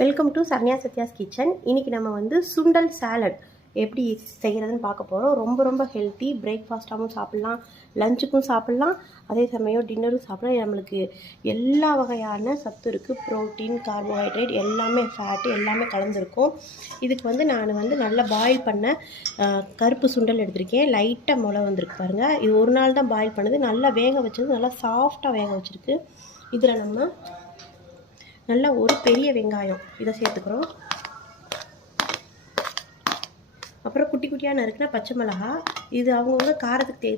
Welcome to Saranya Sathya's kitchen. இன்றைக்கி நம்ம வந்து சுண்டல் சாலட் எப்படி செய்கிறதுன்னு பார்க்க போகிறோம். ரொம்ப ஹெல்த்தி. பிரேக்ஃபாஸ்ட்டாகவும் சாப்பிட்லாம், லஞ்சுக்கும் சாப்பிட்லாம், அதே சமயம் டின்னரும் சாப்பிட்லாம். நம்மளுக்கு எல்லா வகையான சத்து இருக்குது. ப்ரோட்டீன், கார்போஹைட்ரேட் எல்லாமே, ஃபேட்டு எல்லாமே கலந்துருக்கும். இதுக்கு வந்து நான் நல்லா பாயில் பண்ண கருப்பு சுண்டல் எடுத்திருக்கேன். லைட்டாக முளை வந்திருக்கு பாருங்கள். இது ஒரு நாள் தான் பாயில் பண்ணது. நல்லா வேக வச்சது, நல்லா சாஃப்டாக வேக வச்சுருக்கு. இதில் நம்ம நல்லா ஒரு பெரிய வெங்காயம் இதை சேர்த்துக்கிறோம். அப்புறம் குட்டி குட்டியாக நறுக்கினா பச்சை மிளகா, இது அவங்கவுங்க காரத்துக்கு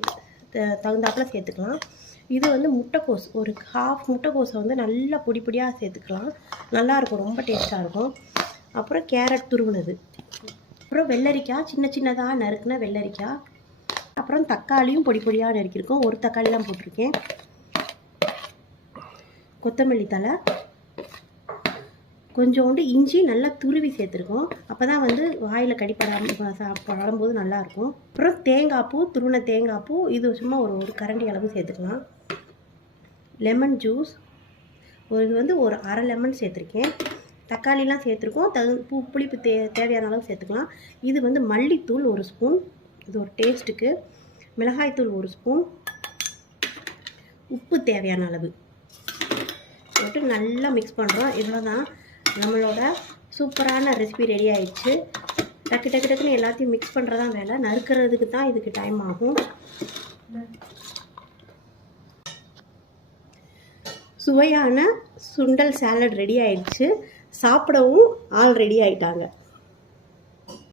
தகுந்தாப்பில் சேர்த்துக்கலாம். இது வந்து முட்டைக்கோஸ், ஒரு ஹாஃப் முட்டைக்கோஸை வந்து நல்லா பொடி பொடியாக சேர்த்துக்கலாம். நல்லாயிருக்கும், ரொம்ப டேஸ்ட்டாக இருக்கும். அப்புறம் கேரட் துருவினது, அப்புறம் வெள்ளரிக்காய், சின்னதாக நறுக்குன வெள்ளரிக்காய், அப்புறம் தக்காளியும் பொடி பொடியாக நறுக்கியிருக்கோம். ஒரு தக்காளி தான் போட்டிருக்கேன். கொத்தமல்லி தழை, கொஞ்சோண்டு இஞ்சி நல்லா துருவி சேர்த்துருக்கோம். அப்போ தான் வந்து வாயில் கடிப்படாமல் நல்லாயிருக்கும். அப்புறம் தேங்காய் பூ, துருவின தேங்காய் பூ, இது சும்மா ஒரு கரண்டி அளவு சேர்த்துக்கலாம். லெமன் ஜூஸ், ஒரு அரை லெமன் சேர்த்துருக்கேன். தக்காளிலாம் சேர்த்துருக்கோம். புளிப்பு தேவையான அளவு சேர்த்துக்கலாம். இது வந்து மல்லித்தூள் 1 ஸ்பூன், இது ஒரு டேஸ்ட்டுக்கு. மிளகாய்த்தூள் 1 ஸ்பூன், உப்பு தேவையான அளவு போட்டு நல்லா மிக்ஸ் பண்ணுறோம். இவ்வளோ தான், நம்மளோட சூப்பரான ரெசிபி ரெடி ஆயிடுச்சு. டக்குன்னு எல்லாத்தையும் மிக்ஸ் பண்ணுறதான் வேலை. நறுக்கிறதுக்கு தான் இதுக்கு டைம் ஆகும். சுவையான சுண்டல் சாலட் ரெடி ஆயிடுச்சு. சாப்பிடவும் ஆள் ரெடி ஆயிட்டாங்க.